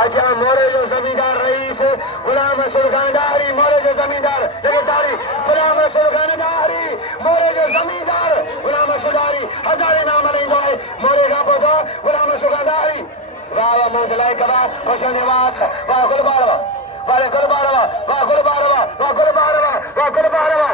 अच्छा मोरे जो जमींदार रईस गुलाम सुल्तानदारी मोरे जो जमींदार लेकिन गुलाम सुल्तानदारी मोरे जो जमींदार गुलाम सुल्तानदारी हजारे नाम नहीं जाए मोरे का पोता गुलाम सुल्तानदारी वाह मोदलाई कबा खुशनेवाद वाह गुलबारवा वाह गुलबारवा वाह गुलबारवा वाह गुलबारवा वाह गुलबारवा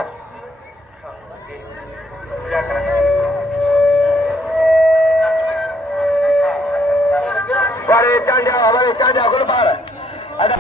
वाले चांदा गुलबार ada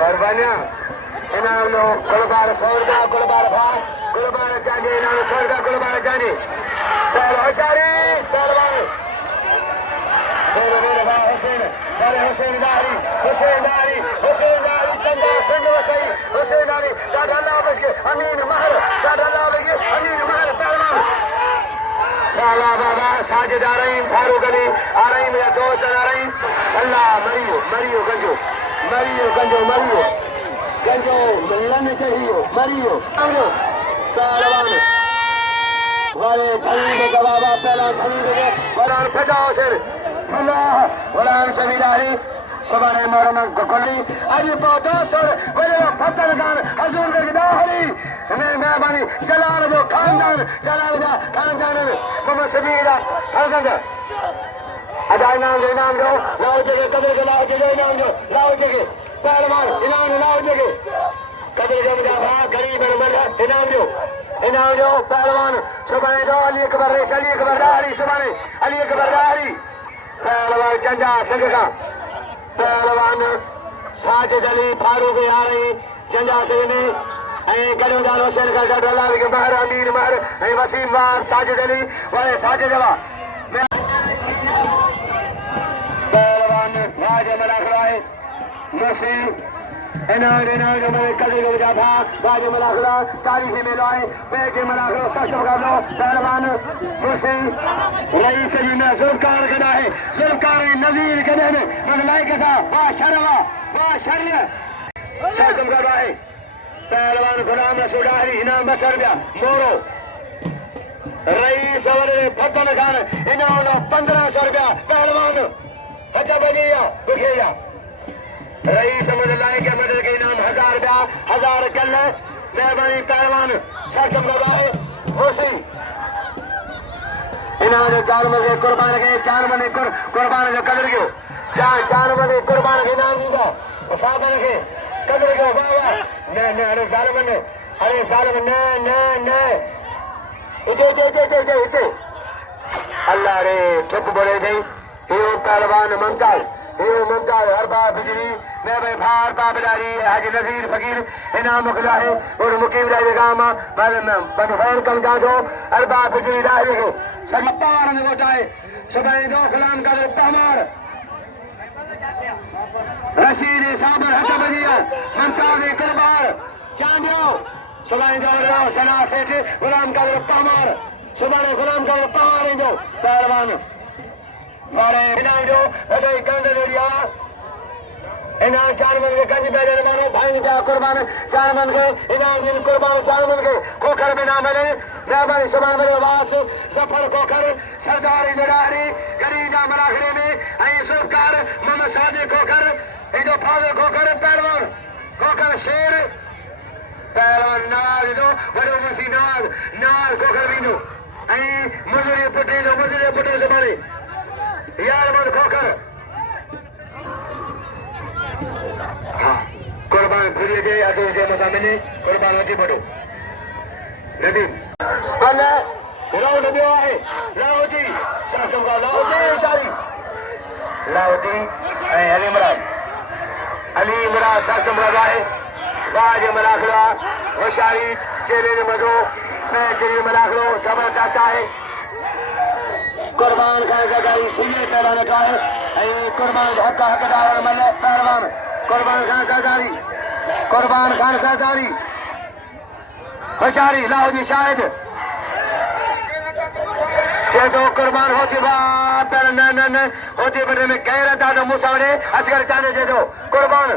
Barbanya, inano gulbar sorga gulbar bha gulbar jani inano sorga gulbar jani. Pehlo Shari, Pehlwani. Mere bha Hussain, mere Hussain Dari, tanda singh wakai, Hussain Dari, Shadallah bashke, Amin Mahl, Shadallah bashke, Amin Mahl Pehlwan. Pehla baba Sajid aa rahi, Farooq Ali aa rahi, mere dost aa rahi. Allah Mario Ganjo. Ganjo, मिलन चाहिए, मरियो, आयो, सालवान, वाले खलीद गवाबा पहला खलीद के, वालान फटाओ से, अल्लाह, वालान समीदारी, सवारे मरना गुकली, अभी पौधा सर, वाले फत्तर गान, हजूर के दाहरी, मैं बानी, जलाल जो खानदान, मोहम्मद समीदा, खानदान, अदाई नाम दो, लाओ जगह कदर के लाओ जगह नाम दो, लाओ जगह पहलवान इनाम लाओ जगह कदर के मुजाफा गरीब मल्ह इनाम दो पहलवान सुबह दो अली अकबर दारी सुबह अली अकबर दारी पहलवान चंदा संग का पहलवान साजिद अली फारूक आ रही चंदा सिंह ने गलोदार हुसैन का डला के बाहर अमीर महर वसीम वार साजिद अली वाले साजिद जवा पहलवान राज मलाखरा है मसी इनाम में कदर के मुजाफा राज मलाखरा तारीखी में लाए बेके मलाखरा सशम का लो पहलवान मसी रईस जी ने जुल्फकार कदा है जुल्फकार नजीर कदे में मंगलाई कदा वाह शर्य सशम का लो है पहलवान गुलाम सुडारी इनाम 200 रुपया मोरो रईस और फतन खान इनाम 1500 रुपया पहलवान हजा बजिया बुघिया रईस समझ लाए के मदद के इनाम 1000 रुपया 1000 कल मेहरबानी पहलवान सशम गवाए खुशी इन्होंने जानवर के कुर्बान के जानवर कुर्बान जो कदर क्यों जानवर के कुर्बान के इनाम दीदा साबन के कदर क्यों बाबा ने अरे जालिम ने इते अल्लाह रे चुप बोले गई यो पहलवान मुमताज हर बार बिजली मैं भाई भार बाबदारी हाजी नजीर फकीर इनाम मुखला है और मुकीम रहे गामा बदफैन कम जा दो हर बार बिजली रहे हो सभी पार में उठाए सुबह दो गुलाम का पहमार रशीद साबर हटा बजिया मुमताज कुर्बान चांदियो सुबह दो सना सेठ गुलाम का पहमार सुबह गुलाम का पहमार दो पहलवान मारे इनाम दो अरे गंदे दिया इनाम 4 मन के कंजी बैठे मानो भाई का कुर्बान 4 मन के इनाम दिन कुर्बान 4 मन के खोखर में नाम मिले मेहरबानी सुबह मेरे वास सफर खोखर सरदारी जड़ारी गरीबा मलाखरे में आई सुल्फकार मोहम्मद सादिक खोखर ये जो फादर खोखर पहलवान खोखर शेर पहलवान नवाज दो वडो मुंशी नवाज खोखर बीनो ऐं मुजरे पुटे से मारे यार मत खोखर हाँ कुर्बान खुली जे अदो जे मसामिने कुर्बान वठी पड़ो नदीम अल्लाह राउंड दियो है लाहौती शासम का लाहौती चारी लाहौती ऐं अली मुराद शासम का है बाज मलाखरा होशियारी चेले ने मजो मैं तेरी मलाखरो जबरदस्त है कुर्बान खान का गाड़ी सुनिए पहला नटा है ऐ कुर्बान हकदार मल्ल पहलवान कुर्बान खान का गाड़ी होशियारी लाहौती शाहिद जो कुर्बान होती बात न होती बड़े में कह रहा था तो मुसावरे असगर जाने दे दो कुर्बान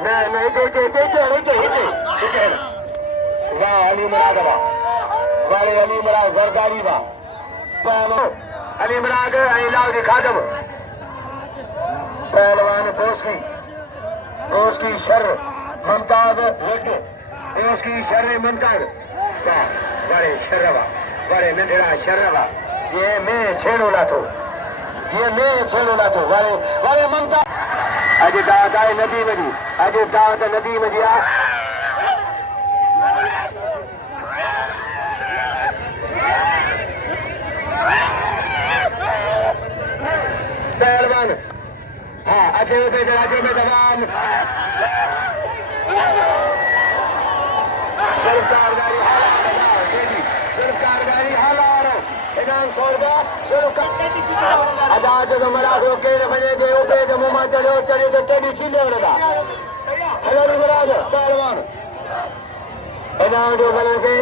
नहीं वाह अली मुराद वाले अली मुराद जरदारी वाह अली मुराद लाहौती खादम पहलवान उसकी शर मुमताज उसकी शर मुमताज बड़े शर्रवा बड़े नंढड़ा शर्रवा ये मैं छेड़ोला तो वाले ममता अज दात आहे नदी में अज दात नदी में दिया पहलवान हाँ अजय में दबान सरकार गाड़ी हालार इनाम 100 रुपया शुरू कर आजाद जो मलाखरो के बजे दे ऊपे जो मुमा चलो तो टेडी छीले लगा हेलो मुराद पहलवान इनाम जो बने के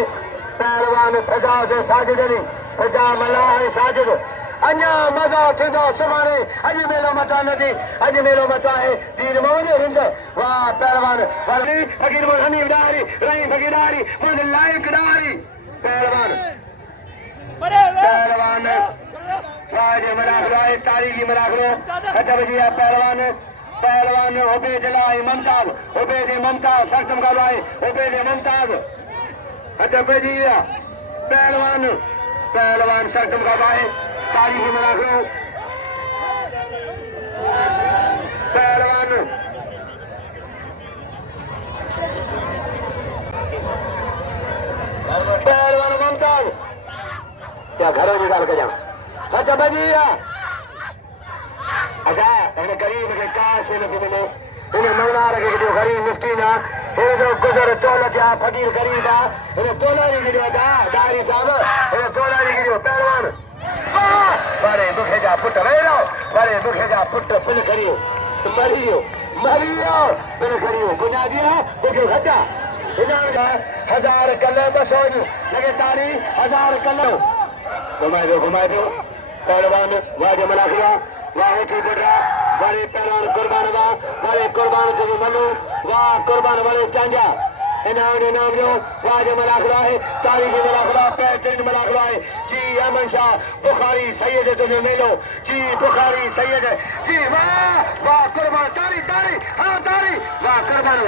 पहलवान फजा जो साजिद अली फजा मलाह साजिद अन्या मजा थींदो सुभाणे अॼु मेलो मता नदी अॼु मेलो मता है दीन मोहन हिंद वाह पहलवान वाली फकीर हनी डारी रही फकीरारी मुझे लायक डारी पहलवान राज मलाखरा तारीखी मलाखरो खतबजिया पहलवान उबैद ममताज सख्तम का भाई उबैद ममताज खतबजिया पहलवान सख्तम का भाई तारीखी मलाखरो पहलवान ममताज क्या घरों निकाल के जाओ अच्छा बजिया अच्छा मैंने गरीब के काश इन्हें मौना रखे जो गरीब मिस्कीना इन्हें जो गुजर तोला जा फकीर गरीबा इन्हें तोला नहीं गिरियो दारी साहब इन्हें तोला नहीं गिरियो पहलवान बड़े दुखे जा पुट पिल करियो मरियो पिल करियो गुना दिया बुझो घटा इनाम जा 1000 कल बसो लगे तारी 1000 कल घुमाए दो पहलवान वाज मलाखरा वाह होठीपोटा वाले पहलवान कुर्बान वाले कुर्बान जो मनो वाह कुर्बान वाले चांजा इनाम जो वाज मलाखरा है तारीखी मलाखरा बेहतरीन मलाखरा है जी अमन शाह बुखारी सैयद तुझे मिलो जी बुखारी सैयद जी वाह कुर्बान तारी हाँ तारी वाह कुर्बान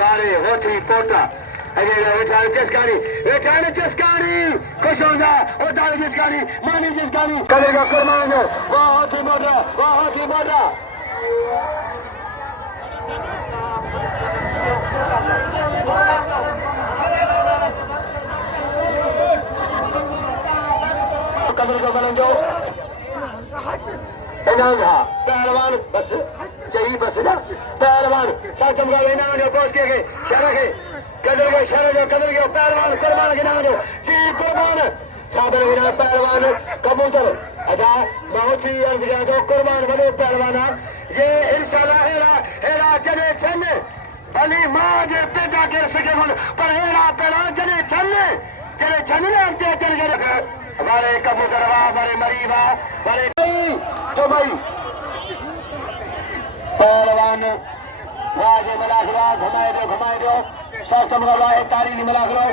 वाले होठीपोटा अरे वेठाने चस्कारी खुश हो जा और दारू जिसकारी मानी जिसकारी करेगा कुर्बान जो वाह होठीपोटा कदर का बलन जो इनाम था पहलवान बस चाहिए बस ना पहलवान शासम का इनाम जो पोस्ट के शरह के कदर के पहलवान कुर्बान के नाम जो जी कुर्बान साबर के नाम पहलवान कबूतर अदा बहुत ही जो कुर्बान बनो पहलवान ये इंशाल्लाह हेरा चले छने भली मां जे पैदा कर सके पर हेरा पहलवान चले छने अंते कर हमारे कबूतर हमारे मरीबा हमारे जो भाई पहलवान वाज मलाखरा घुमाए दो शासम का है तारीखी मलाखरो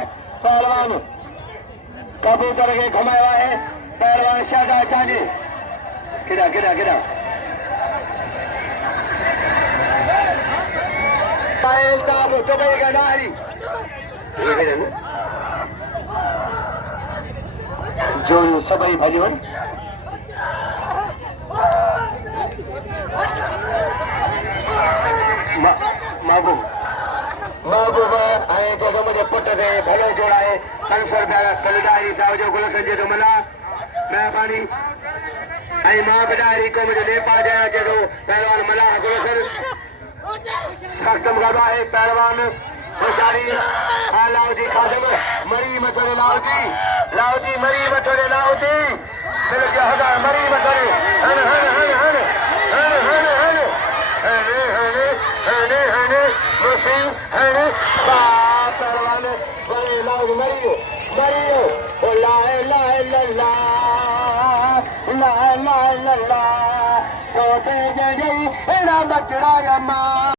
पहलवान कबूतर के घुमाए हुआ है पहलवान शाहजाद चांदी किरा चाहे साहब तो भाई गाड़ी जो सभई भाजी वन महबूब ऐं जेको मुंहिंजे पुट खे भलो जोड़ाए 500 रुपया खरीदारी साहब जो गुल संजे थो मला महिरबानी ऐं मां बि डायरी को मुंहिंजो नेपाल जा जेको पहलवान मलाह गुलशन सख़्तम गॾु आहे पहलवान होशियारी हा लाहौती खादिम मरी मथोड़े लाहौती मरी मथोड़े लाहौती दिल जो हज़ार मरी मथोड़े हण हण हण हण हण हण हण हणे हणे हणे हणे मुसीम हणे पहलवान बड़े लाहौती मरियो ओ ला इलाहा इल्लल्लाह ला इलाहा इल्लल्लाह छोटे जई एड़ा बचड़ा या मां